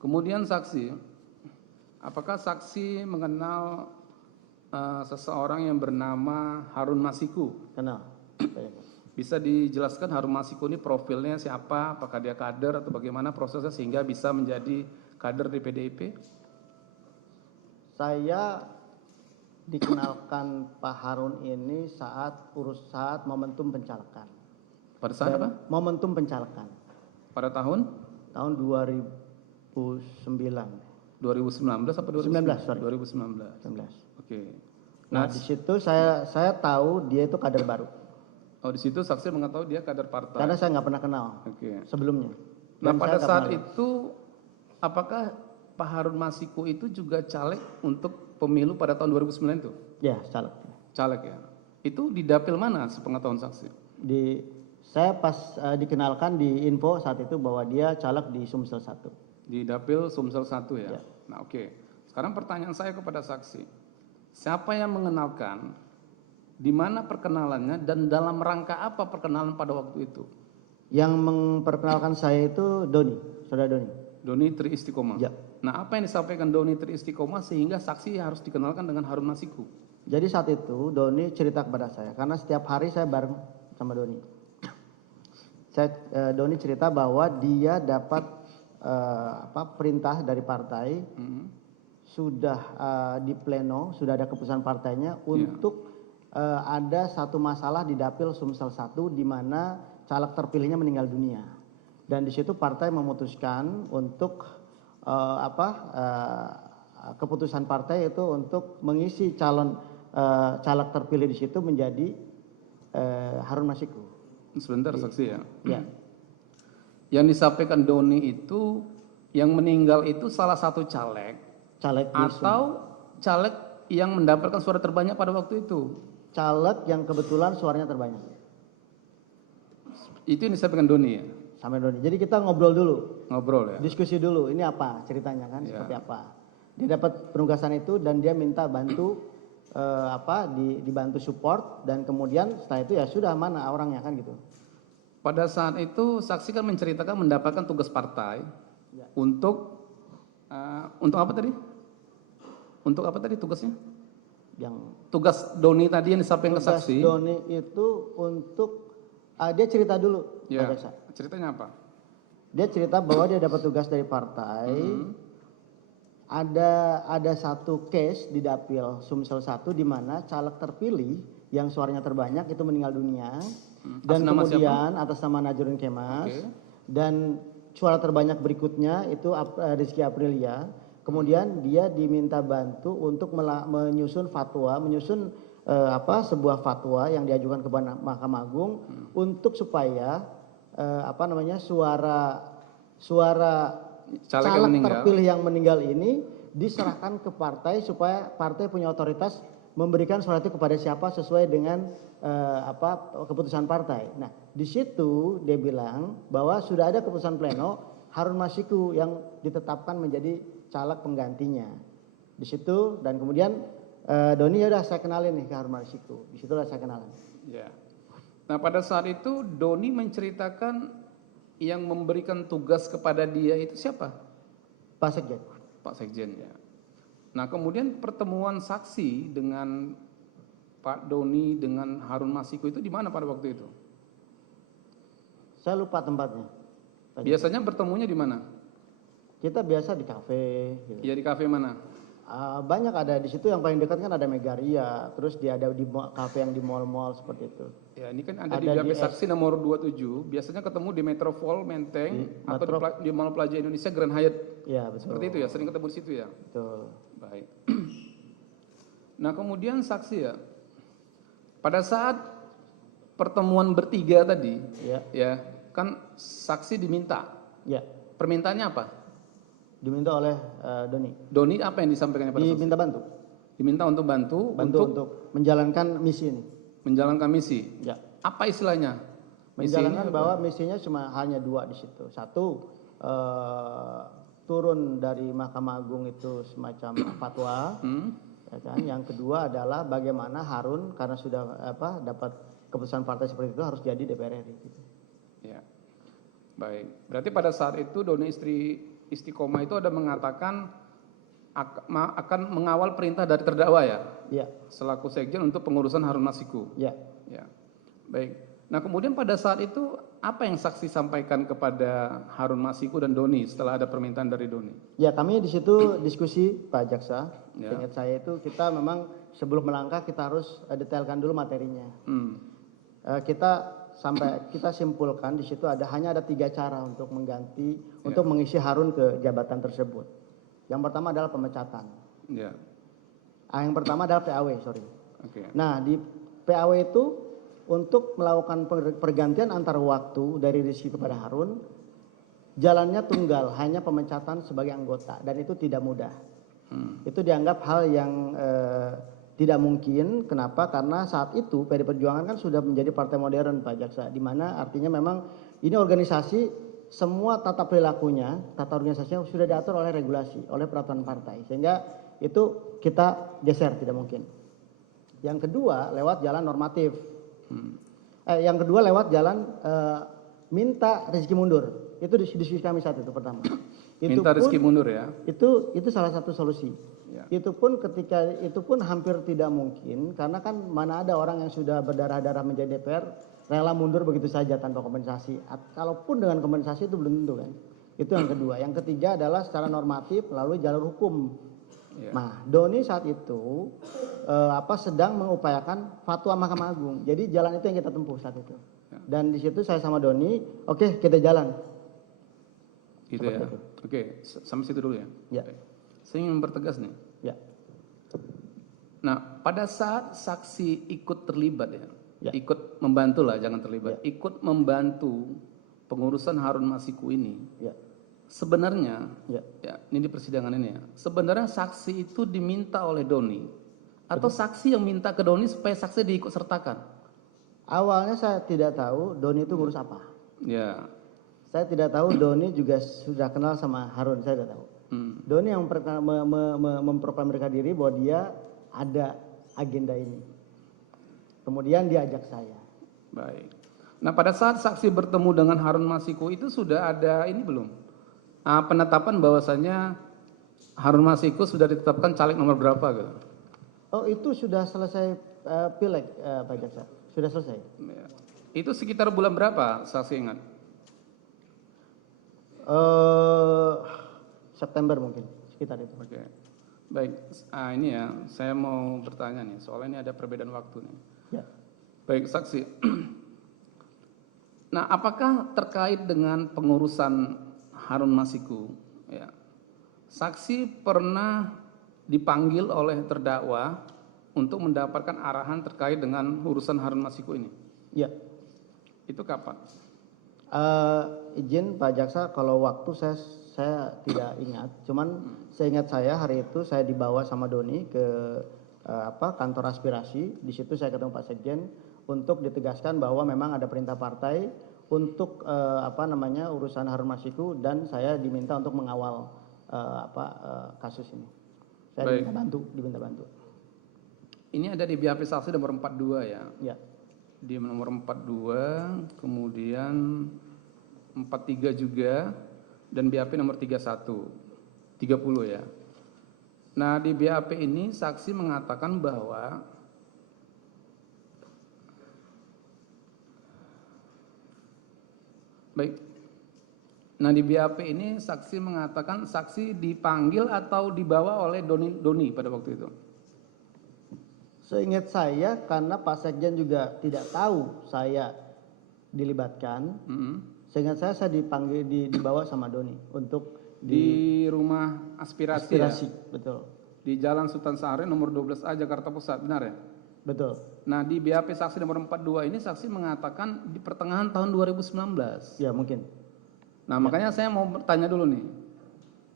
Kemudian saksi, apakah saksi mengenal seseorang yang bernama Harun Masiku? Kenal. Bisa dijelaskan Harun Masiku ini profilnya siapa? Apakah dia kader atau bagaimana prosesnya sehingga bisa menjadi kader di PDIP? Saya dikenalkan Pak Harun ini saat momentum pencalekan. Pada saat apa? Momentum pencalekan. Pada tahun? Tahun 2009. 2019 atau 2019, sorry. 2019. 2019. Oke. Nah, di situ saya tahu dia itu kader baru. Oh, di situ saksi mengetahui dia kader partai. Karena saya nggak pernah kenal sebelumnya. Nah, pada saat itu apakah Pak Harun Masiku itu juga caleg untuk pemilu pada tahun 2009 itu? Ya, caleg. Caleg ya. Itu di dapil mana sepengetahuan saksi? Saya pas dikenalkan di info saat itu bahwa dia caleg di Sumsel 1. Di dapil Sumsel 1 ya? Ya. Nah, oke. Sekarang pertanyaan saya kepada saksi. Siapa yang mengenalkan, di mana perkenalannya, dan dalam rangka apa perkenalan pada waktu itu? Yang memperkenalkan saya itu Doni, saudara Doni. Doni Tri Istiqomah? Ya. Nah, apa yang disampaikan Doni Tri Istiqomah sehingga saksi harus dikenalkan dengan Harun Masiku? Jadi saat itu Doni cerita kepada saya, karena setiap hari saya bareng sama Doni. Doni cerita bahwa dia dapat perintah dari partai, sudah di pleno, sudah ada keputusan partainya untuk ada satu masalah di dapil Sumsel 1 di mana caleg terpilihnya meninggal dunia. Dan di situ partai memutuskan untuk keputusan partai itu untuk mengisi calon caleg terpilih di situ menjadi Harun Masiku. Sebentar saksi ya. Ya. Yang disampaikan Doni itu yang meninggal itu salah satu caleg atau caleg yang mendapatkan suara terbanyak pada waktu itu? Caleg yang kebetulan suaranya terbanyak. Itu yang disampaikan Doni ya? Sama Doni. Jadi kita ngobrol dulu. Ngobrol ya? Diskusi dulu. Ini apa ceritanya kan? Seperti apa? Dia dapat penugasan itu dan dia minta bantu dibantu support, dan kemudian setelah itu ya sudah, mana orangnya kan gitu. Pada saat itu saksi kan menceritakan mendapatkan tugas partai untuk apa tadi? Untuk apa tadi tugasnya? Tugas Doni tadi yang disampaikan ke saksi. Tugas Doni itu untuk dia cerita dulu. Ya. Ceritanya apa? Dia cerita bahwa dia dapat tugas dari partai. Ada satu case di dapil Sumsel 1 di mana caleg terpilih yang suaranya terbanyak itu meninggal dunia. Dan kemudian atas nama Najrun Kemas. Dan suara terbanyak berikutnya itu Rizky Aprilia. Kemudian dia diminta bantu untuk menyusun sebuah fatwa yang diajukan ke Mahkamah Agung untuk supaya suara caleg terpilih yang meninggal ini diserahkan ke partai supaya partai punya otoritas memberikan surat itu kepada siapa sesuai dengan keputusan partai. Nah, di situ dia bilang bahwa sudah ada keputusan pleno Harun Masiku yang ditetapkan menjadi caleg penggantinya. Di situ, dan kemudian Doni ya udah saya kenalin nih ke Harun Masiku. Di situlah saya kenalan. Ya. Nah, pada saat itu Doni menceritakan yang memberikan tugas kepada dia itu siapa? Pak Sekjen. Pak Sekjen ya. Nah, kemudian pertemuan saksi dengan Pak Doni dengan Harun Masiku itu di mana pada waktu itu? Saya lupa tempatnya. Biasanya bertemunya di mana? Kita biasa di kafe. Gitu. Iya, di kafe mana? Banyak ada di situ, yang paling dekat kan ada Megaria, terus dia ada di kafe yang di mall-mall seperti itu. Ya, ini kan ada di BAP Saksi nomor 27, biasanya ketemu di Metropol, Menteng, atau di Mall Plaza Indonesia, Grand Hyatt. Iya, betul. Seperti itu ya, sering ketemu di situ ya? Betul. Baik. Nah, kemudian saksi ya, pada saat pertemuan bertiga tadi, ya kan saksi diminta. Ya. Permintaannya apa? Diminta oleh Doni. Doni apa yang disampaikannya pada saksi? Diminta bantu. Diminta untuk bantu untuk menjalankan misi ini. Menjalankan misi. Ya. Apa istilahnya? Menjalankan bahwa misinya cuma hanya dua di situ. Satu, turun dari Mahkamah Agung itu semacam fatwa. Ya kan? Yang kedua adalah bagaimana Harun karena sudah dapat keputusan partai seperti itu harus jadi DPR RI. Gitu. Ya. Baik. Berarti pada saat itu Doni istri Istiqomah itu ada mengatakan akan mengawal perintah dari terdakwa ya, Ya, selaku sekjen untuk pengurusan Harun Masiku. ya. Ya, baik. Nah kemudian pada saat itu apa yang saksi sampaikan kepada Harun Masiku dan Doni setelah ada permintaan dari Doni? Ya, kami di situ diskusi Pak Jaksa. Ya. Ingat saya itu kita memang sebelum melangkah kita harus detailkan dulu materinya. Kita simpulkan di situ hanya ada 3 cara untuk mengganti, untuk mengisi Harun ke jabatan tersebut. Yang pertama adalah pemecatan. Ya. Yang pertama adalah PAW, sorry. Oke. Nah, di PAW itu untuk melakukan pergantian antar waktu dari Rizky kepada Harun, jalannya tunggal, hanya pemecatan sebagai anggota, dan itu tidak mudah. Itu dianggap hal yang tidak mungkin. Kenapa? Karena saat itu PD Perjuangan kan sudah menjadi partai modern, Pak Jaksa, di mana artinya memang ini organisasi, semua tata perilakunya, tata organisasinya sudah diatur oleh regulasi, oleh peraturan partai, sehingga itu kita geser, tidak mungkin. Yang kedua lewat jalan normatif. Yang kedua lewat jalan minta Rizky mundur. Itu diskusi kami saat itu pertama. Minta Rizky mundur ya? Itu salah satu solusi. Ya. Itu pun hampir tidak mungkin, karena kan mana ada orang yang sudah berdarah-darah menjadi DPR rela mundur begitu saja tanpa kompensasi. Kalaupun dengan kompensasi itu belum tentu kan. Itu yang kedua. Yang ketiga adalah secara normatif melalui jalur hukum. Ya. Nah, Doni saat itu sedang mengupayakan fatwa Mahkamah Agung. Jadi jalan itu yang kita tempuh saat itu. Ya. Dan di situ saya sama Doni, oke, kita jalan. Gitu ya. Itu. Oke, sampai situ dulu ya. Ya. Oke. Saya ingin mempertegas nih. Ya. Nah, pada saat saksi ikut terlibat ya, ikut membantu lah, jangan terlibat, ikut membantu pengurusan Harun Masiku ini, sebenarnya, ya, ini di persidangan ini ya, sebenarnya saksi itu diminta oleh Doni, atau saksi yang minta ke Doni supaya saksi diikut sertakan? Awalnya saya tidak tahu Doni itu ngurus apa. Ya. Saya tidak tahu Doni juga sudah kenal sama Harun, saya tidak tahu. Doni yang memproklamirkan diri bahwa dia ada agenda ini. Kemudian diajak saya. Baik. Nah pada saat saksi bertemu dengan Harun Masiku itu sudah ada ini belum? Penetapan bahwasanya Harun Masiku sudah ditetapkan caleg nomor berapa gitu? Oh itu sudah selesai pileg Pak Jaksa. Sudah selesai. Ya. Itu sekitar bulan berapa saksi ingat? September mungkin, sekitar itu. Oke. Baik, ini ya, saya mau bertanya nih, soalnya ini ada perbedaan waktu nih. Ya. Baik, saksi. Nah, apakah terkait dengan pengurusan Harun Masiku, ya, saksi pernah dipanggil oleh terdakwa untuk mendapatkan arahan terkait dengan urusan Harun Masiku ini? Ya. Itu kapan? Izin Pak Jaksa, kalau waktu saya tidak ingat. Cuman seingat saya hari itu saya dibawa sama Doni ke kantor aspirasi. Di situ saya ketemu Pak Sekjen untuk ditegaskan bahwa memang ada perintah partai untuk urusan Harun Masiku, dan saya diminta untuk mengawal kasus ini. Saya diminta bantu. Ini ada di BAP saksi nomor 42 ya. Ya. Di nomor 42, kemudian 43 juga, dan BAP nomor 31, 30 ya. Nah di BAP ini saksi mengatakan bahwa baik. Nah di BAP ini saksi mengatakan saksi dipanggil atau dibawa oleh Doni pada waktu itu. Seingat saya, karena Pak Sekjen juga tidak tahu saya dilibatkan. Seingat saya dipanggil, dibawa sama Doni untuk di rumah aspirasi ya? Betul. Di Jalan Sultan Syahrir nomor 12A Jakarta Pusat, benar ya? Betul. Nah di BAP saksi nomor 42 ini saksi mengatakan di pertengahan tahun 2019. Ya mungkin. Nah makanya saya mau bertanya dulu nih,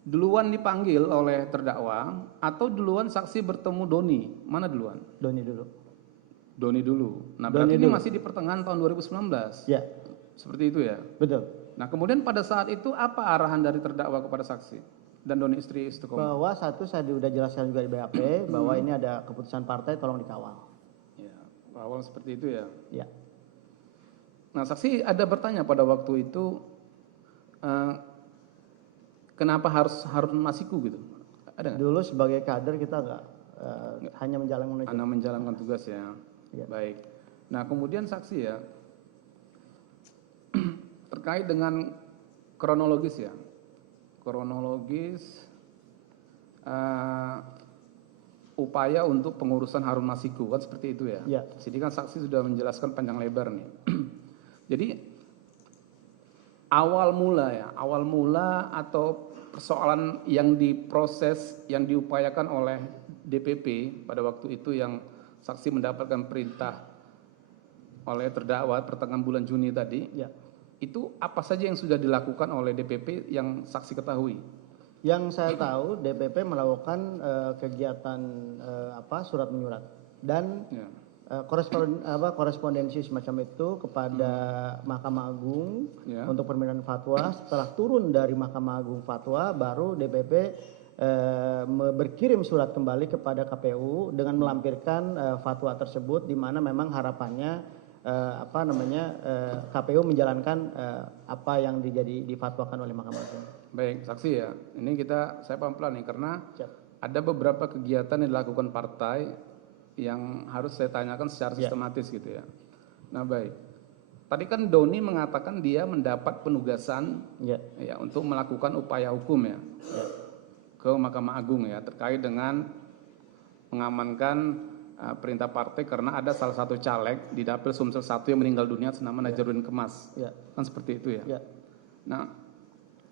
duluan dipanggil oleh terdakwa atau duluan saksi bertemu Doni? Mana duluan? Doni dulu. Doni dulu. Nah berarti ini masih di pertengahan tahun 2019. Ya. Seperti itu ya? Betul. Nah kemudian pada saat itu apa arahan dari terdakwa kepada saksi dan Doni istri Istiqomah? Bahwa satu saya sudah jelaskan juga di BAP bahwa ini ada keputusan partai, tolong dikawal. Ya, awal seperti itu ya? Ya. Nah saksi ada bertanya pada waktu itu, kenapa harus Harun Masiku gitu? Ada nggak? Dulu sebagai kader kita nggak hanya menjalankan itu. Anda menjalankan tugas ya. Ya. Baik. Nah kemudian saksi ya terkait dengan kronologis ya, kronologis upaya untuk pengurusan Harun Masiku kan seperti itu ya. Ya. Jadi kan saksi sudah menjelaskan panjang lebar nih. Jadi awal mula atau persoalan yang diproses, yang diupayakan oleh DPP pada waktu itu yang saksi mendapatkan perintah oleh terdakwa pertengahan bulan Juni tadi, Ya. itu apa saja yang sudah dilakukan oleh DPP yang saksi ketahui? Yang saya tahu DPP melakukan kegiatan surat menyurat dan Ya. korespondensi semacam itu kepada Mahkamah Agung Ya. untuk permintaan fatwa. Setelah turun dari Mahkamah Agung fatwa, baru DPP berkirim surat kembali kepada KPU dengan melampirkan fatwa tersebut, di mana memang harapannya KPU menjalankan apa yang difatwakan oleh Mahkamah Agung. Baik, saksi ya. Ini saya pelan-pelan nih karena Siap. ada beberapa kegiatan yang dilakukan partai yang harus saya tanyakan secara sistematis gitu ya. Nah baik, tadi kan Doni mengatakan dia mendapat penugasan Ya. ya untuk melakukan upaya hukum ya, ke Mahkamah Agung ya terkait dengan mengamankan perintah partai karena ada salah satu caleg di Dapil Sumsel 1 yang meninggal dunia senama Najarudin Kemas. Ya. Kan seperti itu ya. Ya. Nah,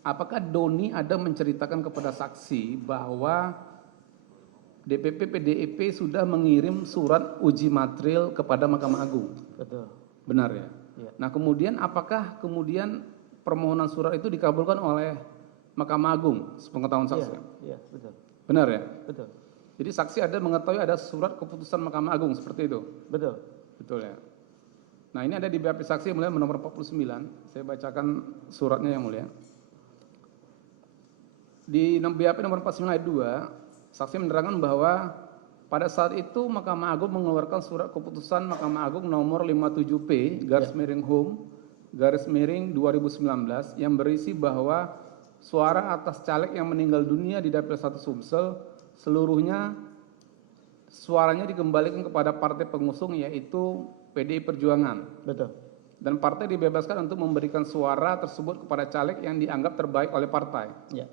apakah Doni ada menceritakan kepada saksi bahwa DPP PDIP sudah mengirim surat uji material kepada Mahkamah Agung? Betul. Benar ya? Ya. Nah kemudian apakah kemudian permohonan surat itu dikabulkan oleh Mahkamah Agung sepengetahuan saksi? Iya, betul. Benar ya? Betul. Jadi saksi ada mengetahui ada surat keputusan Mahkamah Agung seperti itu? Betul. Betul ya? Nah ini ada di BAP saksi yang mulia nomor 49, saya bacakan suratnya yang mulia. Di BAP nomor 49 ayat 2, saksi menerangkan bahwa pada saat itu Mahkamah Agung mengeluarkan surat keputusan Mahkamah Agung nomor 57P /Hum/2019 yang berisi bahwa suara atas caleg yang meninggal dunia di Dapil 1 Sumsel seluruhnya suaranya dikembalikan kepada partai pengusung yaitu PDI Perjuangan. Betul. Dan partai dibebaskan untuk memberikan suara tersebut kepada caleg yang dianggap terbaik oleh partai. Ya.